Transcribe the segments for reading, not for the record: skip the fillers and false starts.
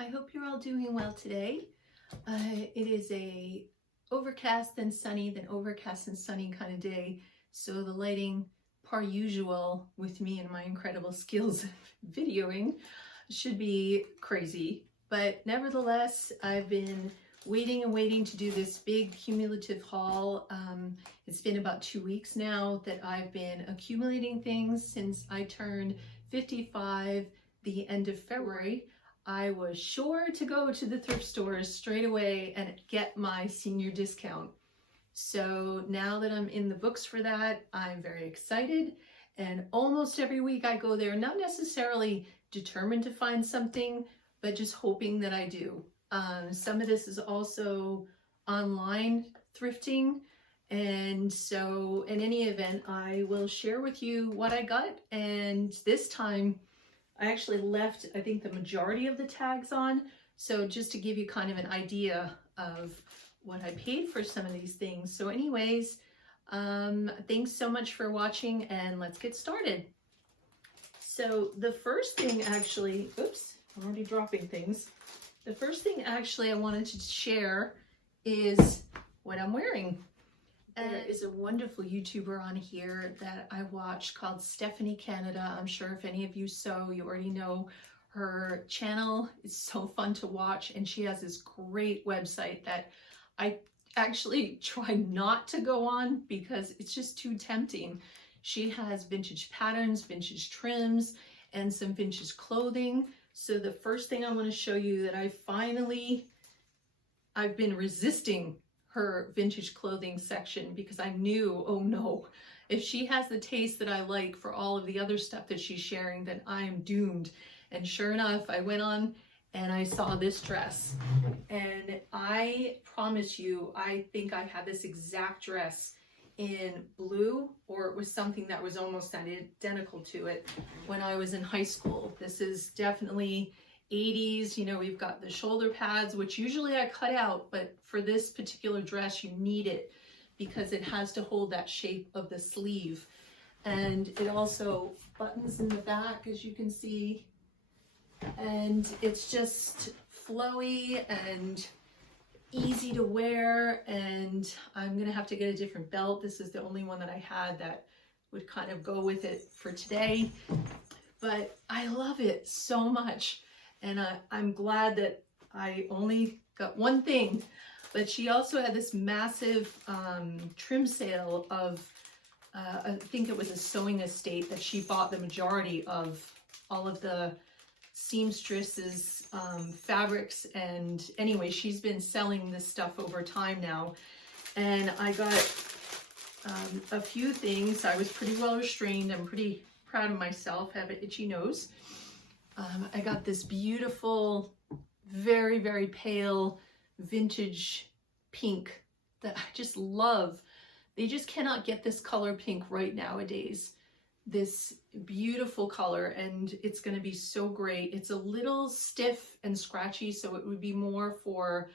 I hope you're all doing well today. It is a overcast then sunny, then overcast and sunny kind of day. So the lighting, par usual with me and my incredible skills of videoing, should be crazy. But nevertheless, I've been waiting and waiting to do this big cumulative haul. It's been about 2 weeks now that I've been accumulating things since I turned 55 the end of February. I was sure to go to the thrift stores straight away and get my senior discount. So now that I'm in the books for that, I'm very excited. And almost every week I go there, not necessarily determined to find something, but just hoping that I do. Some of this is also online thrifting. And so in any event, I will share with you what I got. And this time, I actually left, I think, the majority of the tags on. So just to give you kind of an idea of what I paid for some of these things. So anyways, thanks so much for watching and let's get started. So the first thing actually, oops, I'm already dropping things. The first thing actually I wanted to share is what I'm wearing. There is a wonderful YouTuber on here that I watch called Stephanie Canada. I'm sure if any of you you already know her channel. It's so fun to watch, and she has this great website that I actually try not to go on because it's just too tempting. She has vintage patterns, vintage trims, and some vintage clothing. So the first thing I want to show you that I've been resisting her vintage clothing section because I knew, oh no, if she has the taste that I like for all of the other stuff that she's sharing, then I am doomed. And sure enough, I went on and I saw this dress. And I promise you, I think I had this exact dress in blue, or it was something that was almost identical to it when I was in high school. This is definitely 80s, you know, we've got the shoulder pads, which usually I cut out, but for this particular dress, you need it because it has to hold that shape of the sleeve. And it also buttons in the back, as you can see. And it's just flowy and easy to wear. And I'm gonna have to get a different belt. This is the only one that I had that would kind of go with it for today. But I love it so much. And I'm glad that I only got one thing, but she also had this massive trim sale of, I think it was a sewing estate that she bought the majority of all of the seamstresses fabrics. And anyway, she's been selling this stuff over time now. And I got a few things. I was pretty well restrained. I'm pretty proud of myself. I have an itchy nose. I got this beautiful, very, very pale vintage pink that I just love. They just cannot get this color pink right nowadays. This beautiful color, and it's going to be so great. It's a little stiff and scratchy, so it would be more for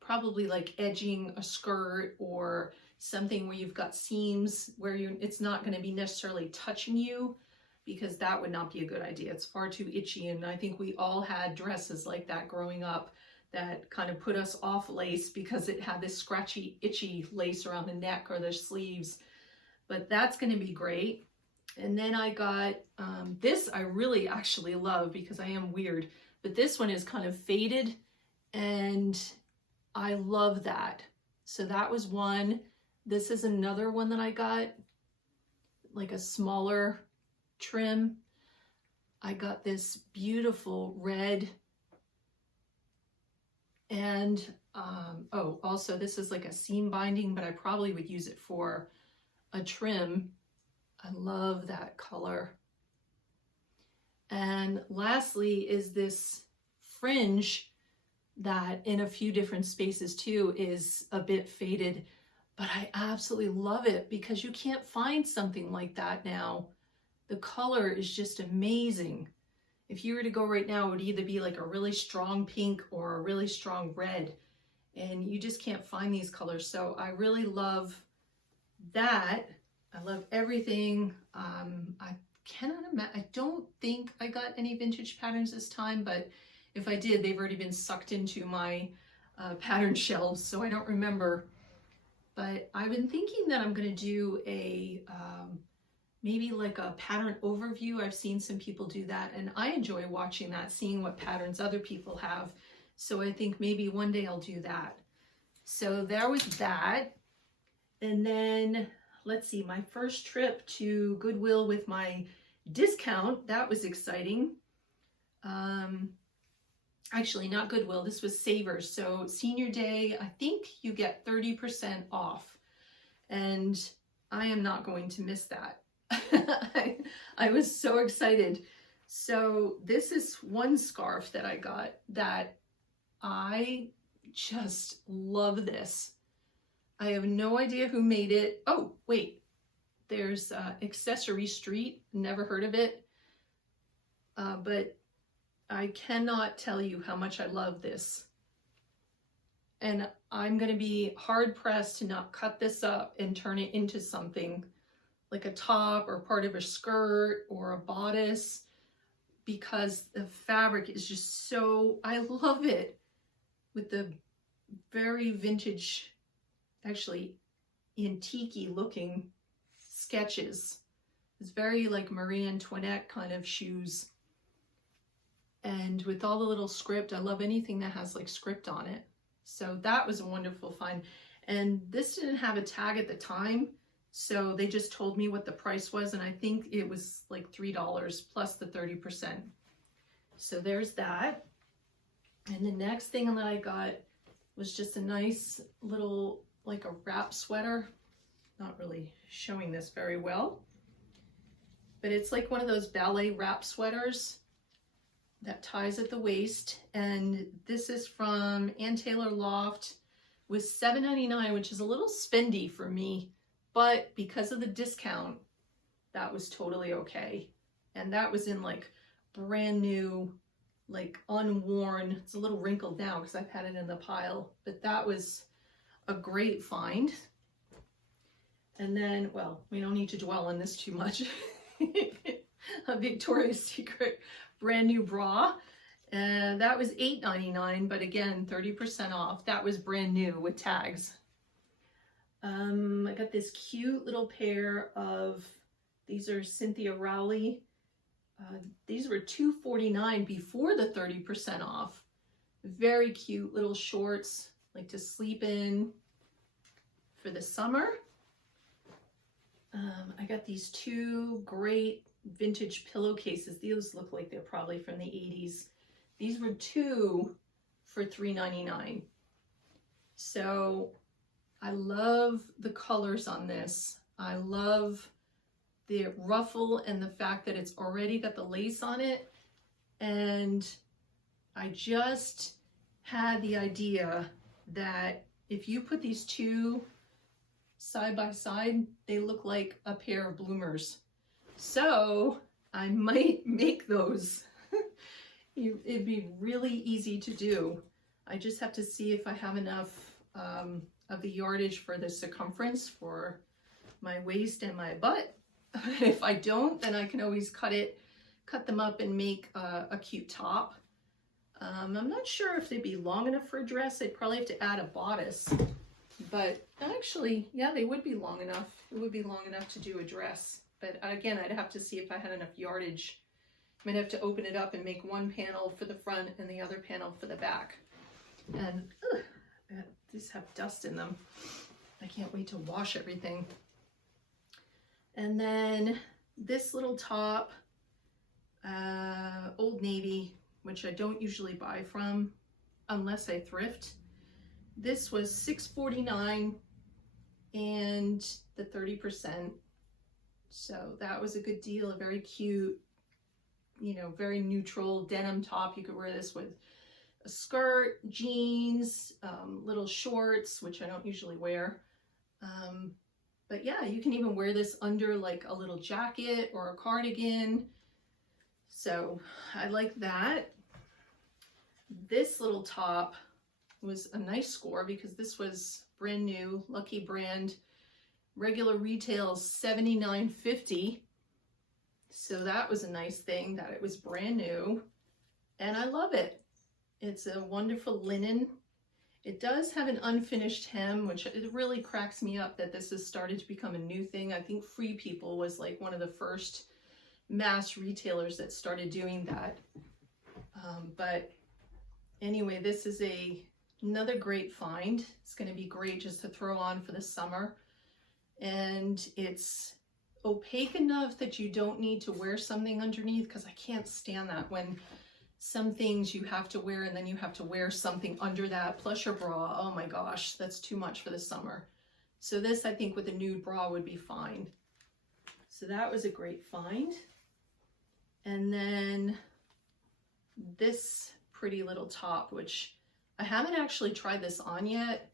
probably like edging a skirt or something where you've got seams where it's not going to be necessarily touching you, because that would not be a good idea. It's far too itchy, and I think we all had dresses like that growing up that kind of put us off lace because it had this scratchy, itchy lace around the neck or the sleeves. But that's going to be great. And then I got this I really actually love because I am weird, but this one is kind of faded and I love that. So that was one. This is another one that I got, like a smaller trim. I got this beautiful red, and oh, also this is like a seam binding, but I probably would use it for a trim. I love that color. And lastly is this fringe that in a few different spaces too is a bit faded, but I absolutely love it because you can't find something like that now. The color is just amazing. If you were to go right now, it would either be like a really strong pink or a really strong red, and you just can't find these colors. So I really love that. I love everything. I cannot imagine, I don't think I got any vintage patterns this time, but if I did, they've already been sucked into my pattern shelves, so I don't remember. But I've been thinking that I'm going to do a maybe like a pattern overview. I've seen some people do that, and I enjoy watching that, seeing what patterns other people have. So I think maybe one day I'll do that. So there was that. And then let's see, my first trip to Goodwill with my discount, that was exciting. Actually, not Goodwill, this was Savers. So Senior Day, I think you get 30% off. And I am not going to miss that. I was so excited. So this is one scarf that I got that I just love this. I have no idea who made it. Oh, wait, there's Accessory Street, never heard of it. But I cannot tell you how much I love this. And I'm going to be hard pressed to not cut this up and turn it into something like a top or part of a skirt or a bodice, because the fabric is just so, I love it, with the very vintage, actually antique-y looking sketches. It's very like Marie Antoinette kind of shoes. And with all the little script, I love anything that has like script on it. So that was a wonderful find. And this didn't have a tag at the time, so they just told me what the price was, and I think it was like $3 plus the 30%. So there's that. And the next thing that I got was just a nice little, like a wrap sweater. Not really showing this very well, but it's like one of those ballet wrap sweaters that ties at the waist. And this is from Ann Taylor Loft, with $7.99, which is a little spendy for me, but because of the discount, that was totally okay. And that was in like brand new, like unworn. It's a little wrinkled now because I've had it in the pile, but that was a great find. And then, well, we don't need to dwell on this too much. A Victoria's Secret brand new bra, and that was $8.99, but again 30% off. That was brand new with tags. I got this cute little pair of, these are Cynthia Rowley. These were $2.49 before the 30% off. Very cute little shorts, like to sleep in for the summer. I got these two great vintage pillowcases. These look like they're probably from the 80s. These were two for $3.99. So I love the colors on this. I love the ruffle and the fact that it's already got the lace on it. And I just had the idea that if you put these two side by side, they look like a pair of bloomers. So I might make those. It'd be really easy to do. I just have to see if I have enough of the yardage for the circumference for my waist and my butt. If I don't, then I can always cut them up and make a cute top. I'm not sure if they'd be long enough for a dress. I'd probably have to add a bodice, but actually, yeah, they would be long enough. It would be long enough to do a dress. But again, I'd have to see if I had enough yardage. Might have to open it up and make one panel for the front and the other panel for the back. And these have dust in them. I can't wait to wash everything. And then this little top, Old Navy, which I don't usually buy from unless I thrift. This was $6.49 and the 30%. So that was a good deal, a very cute, you know, very neutral denim top. You could wear this with a skirt, jeans, little shorts, which I don't usually wear. But yeah, you can even wear this under like a little jacket or a cardigan. So I like that. This little top was a nice score because this was brand new, Lucky brand. Regular retail $79.50. So that was a nice thing that it was brand new, and I love it. It's a wonderful linen. It does have an unfinished hem, which it really cracks me up that this has started to become a new thing. I think Free People was like one of the first mass retailers that started doing that. But anyway, this is another great find. It's going to be great just to throw on for the summer. And it's opaque enough that you don't need to wear something underneath, because I can't stand that when some things you have to wear and then you have to wear something under that plus your bra. Oh my gosh, that's too much for the summer. So this, I think, with a nude bra would be fine. So that was a great find. And then this pretty little top, which I haven't actually tried this on yet.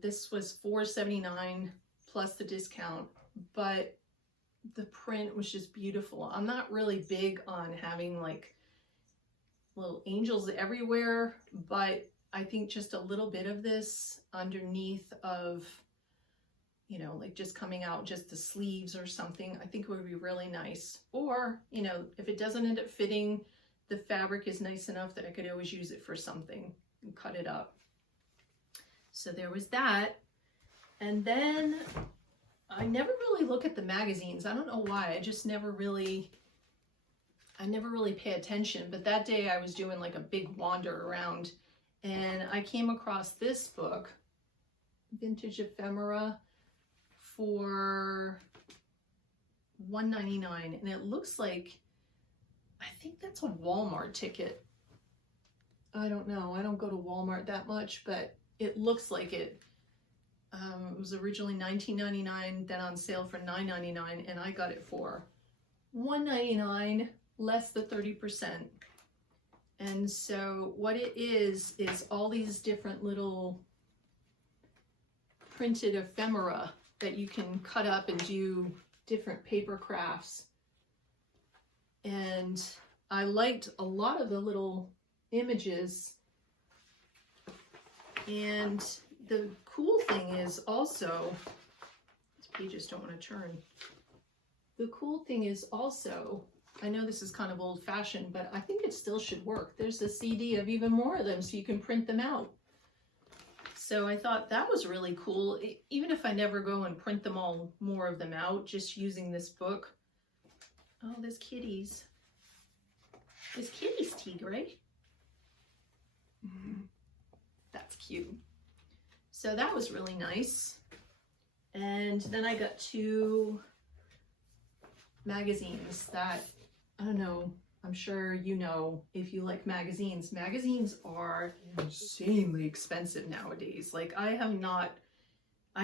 This was $4.79 plus the discount, but the print was just beautiful. I'm not really big on having like little angels everywhere, but I think just a little bit of this underneath of, you know, like just coming out just the sleeves or something, I think it would be really nice. Or, you know, if it doesn't end up fitting, the fabric is nice enough that I could always use it for something and cut it up. So there was that. And then I never really look at the magazines. I don't know why. I just never really pay attention. But that day I was doing like a big wander around and I came across this book, Vintage Ephemera, for $1.99. And it looks like, I think that's a Walmart ticket. I don't know. I don't go to Walmart that much, but it looks like it. It was originally $19.99, then on sale for $9.99, and I got it for $1.99, less the 30%. And so what it is all these different little printed ephemera that you can cut up and do different paper crafts. And I liked a lot of the little images. And the cool thing is also, these pages don't want to turn. The cool thing is also, I know this is kind of old fashioned, but I think it still should work. There's a CD of even more of them so you can print them out. So I thought that was really cool. Even if I never go and print them all, more of them out, just using this book. Oh, there's kitties. There's kitties, Tigre. That's cute. So that was really nice. And then I got 2 magazines that, I don't know, I'm sure you know if you like magazines. Magazines are insanely expensive nowadays. Like I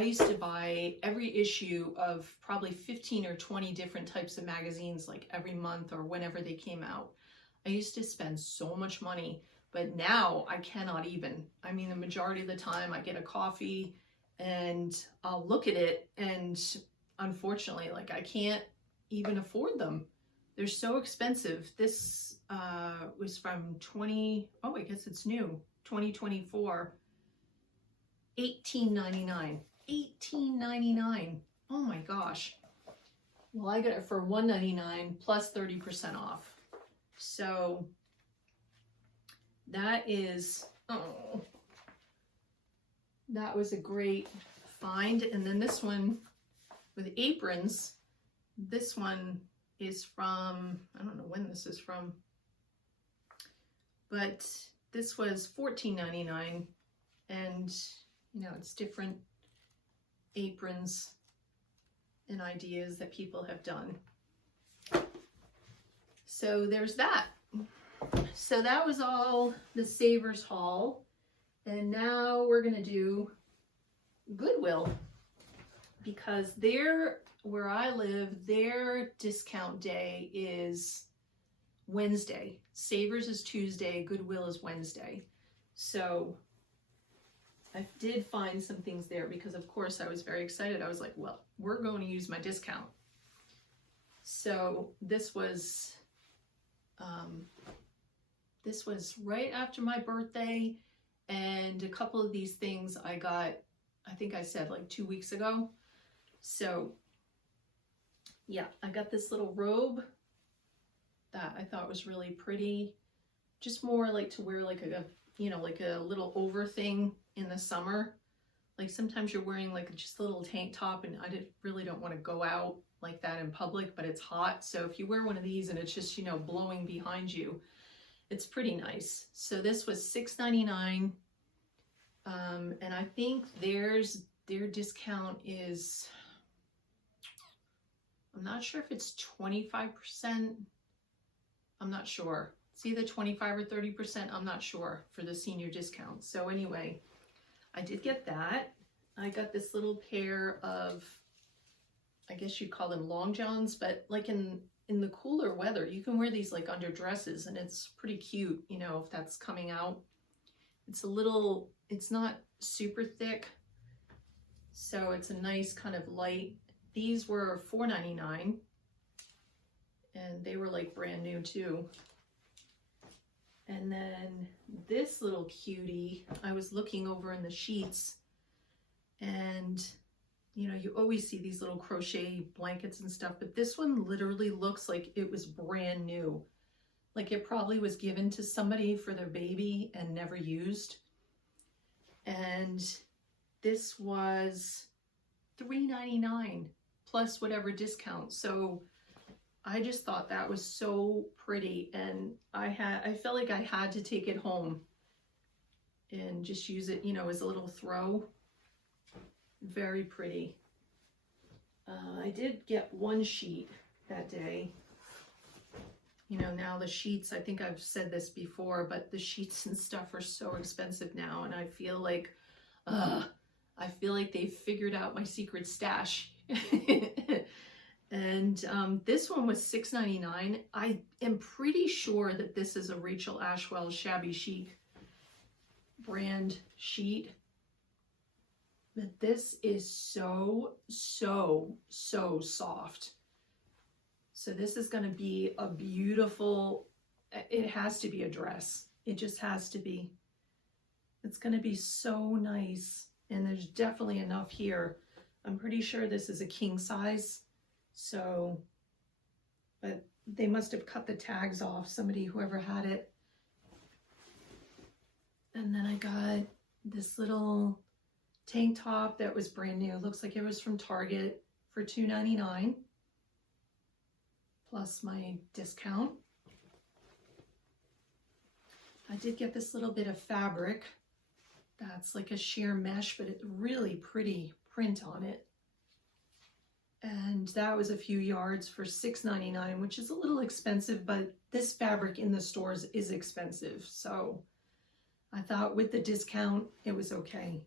used to buy every issue of probably 15 or 20 different types of magazines like every month or whenever they came out. I used to spend so much money. But now I cannot even. I mean, the majority of the time I get a coffee and I'll look at it and unfortunately, like I can't even afford them. They're so expensive. This was from I guess it's new, 2024, $18.99. $18.99. Oh my gosh. Well, I got it for $1.99 plus 30% off. So that is, that was a great find. And then this one with aprons, this one is from, I don't know when this is from, but this was $14.99, and you know, it's different aprons and ideas that people have done. So there's that. So that was all the Savers haul, and now we're gonna do Goodwill, because where I live, their discount day is Wednesday. Savers is Tuesday, Goodwill is Wednesday. So I did find some things there because of course I was very excited. I was like, well, we're going to use my discount. So this was right after my birthday, and a couple of these things I got, I think I said like 2 weeks ago. So yeah, I got this little robe that I thought was really pretty. Just more like to wear like a, you know, like a little over thing in the summer. Like sometimes you're wearing like just a little tank top, and I really don't want to go out like that in public, but it's hot. So if you wear one of these and it's just, you know, blowing behind you, it's pretty nice. So this was $6.99. And I think their discount is, I'm not sure if it's 25%. I'm not sure. It's either 25 or 30%. I'm not sure for the senior discount. So anyway, I did get that. I got this little pair of, I guess you'd call them long johns, but like in the cooler weather, you can wear these like under dresses, and it's pretty cute, you know, if that's coming out. It's a little, it's not super thick, so it's a nice kind of light. These were $4.99, and they were like brand new too. And then this little cutie, I was looking over in the sheets, and you know, you always see these little crochet blankets and stuff, but this one literally looks like it was brand new. Like it probably was given to somebody for their baby and never used. And this was $3.99 plus whatever discount. So I just thought that was so pretty, and I felt like I had to take it home and just use it, you know, as a little throw. Very pretty. I did get one sheet that day. You know, now the sheets, I think I've said this before, but the sheets and stuff are so expensive now, and I feel like they've figured out my secret stash. And this one was $6.99. I am pretty sure that this is a Rachel Ashwell Shabby Chic brand sheet. But this is so soft. So this is going to be a beautiful, it has to be a dress. It just has to be. It's going to be so nice. And there's definitely enough here. I'm pretty sure this is a king size. So, but they must have cut the tags off, whoever had it. And then I got this little tank top that was brand new. Looks like it was from Target for $2.99 plus my discount. I did get this little bit of fabric that's like a sheer mesh, but it's really pretty print on it. And that was a few yards for $6.99, which is a little expensive, but this fabric in the stores is expensive. So I thought with the discount, it was okay.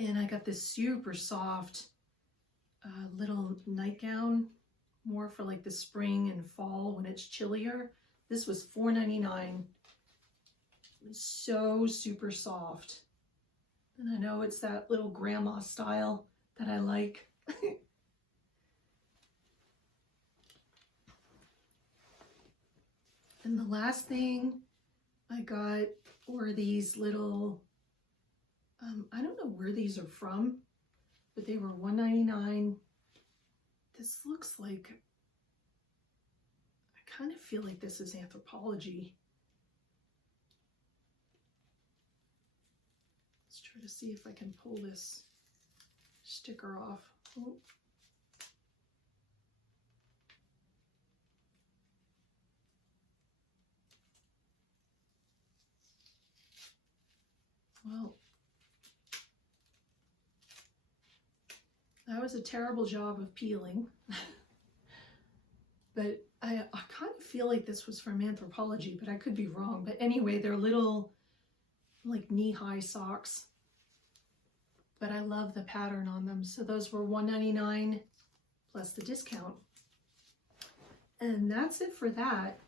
And I got this super soft little nightgown, more for like the spring and fall when it's chillier. This was $4.99. So super soft. And I know it's that little grandma style that I like. And the last thing I got were these little, I don't know where these are from, but they were $1.99. This looks like, I kind of feel like this is Anthropologie. Let's try to see if I can pull this sticker off. Oh. Well, that was a terrible job of peeling. But I kind of feel like this was from Anthropologie, but I could be wrong. But anyway, they're little like knee-high socks. But I love the pattern on them. So those were $1.99 plus the discount. And that's it for that.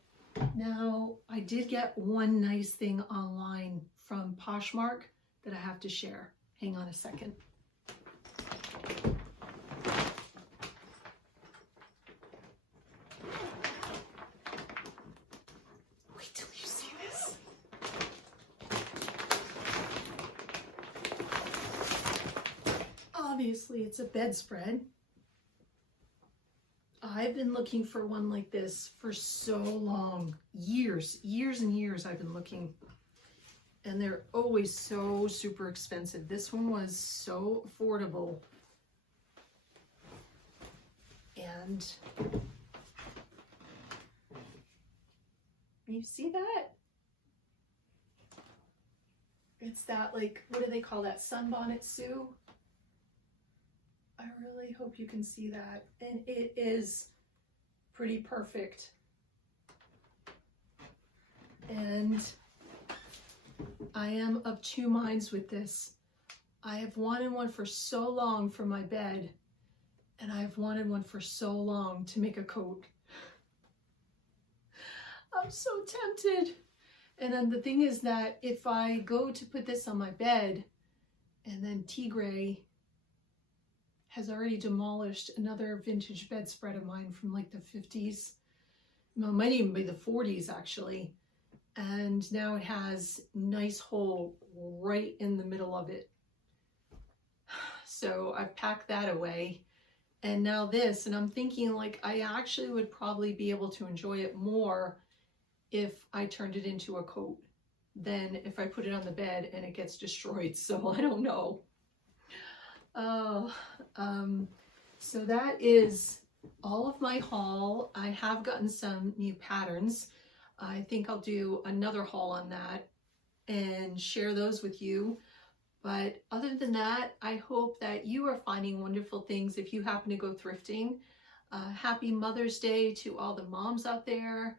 Now, I did get one nice thing online from Poshmark that I have to share. Hang on a second. Wait till you see this. obviously it's a bedspread. I've been looking for one like this for so long, years and years I've been looking, and they're always so super expensive. This one was so affordable, and you see that? It's that, like, what do they call that? Sunbonnet Sue? I really hope you can see that. And it is pretty perfect. And I am of two minds with this. I have wanted one for so long for my bed, and I've wanted one for so long to make a coat. I'm so tempted. And then the thing is that if I go to put this on my bed, and then Tigray has already demolished another vintage bedspread of mine from like the 50s, well, it might even be the 40s actually, and now it has a nice hole right in the middle of it. So I've packed that away, and now this, and I'm thinking like I actually would probably be able to enjoy it more if I turned it into a coat than if I put it on the bed and it gets destroyed. So I don't know. So that is all of my haul. I have gotten some new patterns. I think I'll do another haul on that and share those with you. But other than that, I hope that you are finding wonderful things if you happen to go thrifting. Happy Mother's Day to all the moms out there.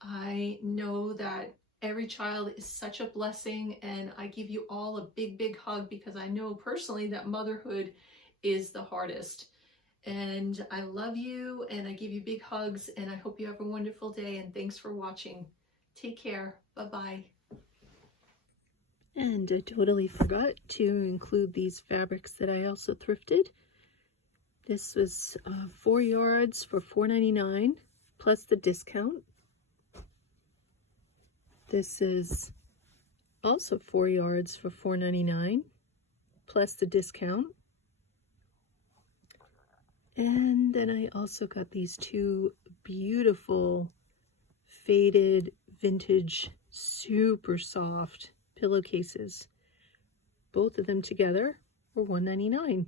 I know that every child is such a blessing, and I give you all a big hug because I know personally that motherhood is the hardest. And I love you, and I give you big hugs, and I hope you have a wonderful day, and thanks for watching. Take care. Bye-bye. And I totally forgot to include these fabrics that I also thrifted. This was 4 yards for $4.99 plus the discount. This is also 4 yards for $4.99 plus the discount. And then I also got these two beautiful faded vintage super soft pillowcases. Both of them together were $1.99.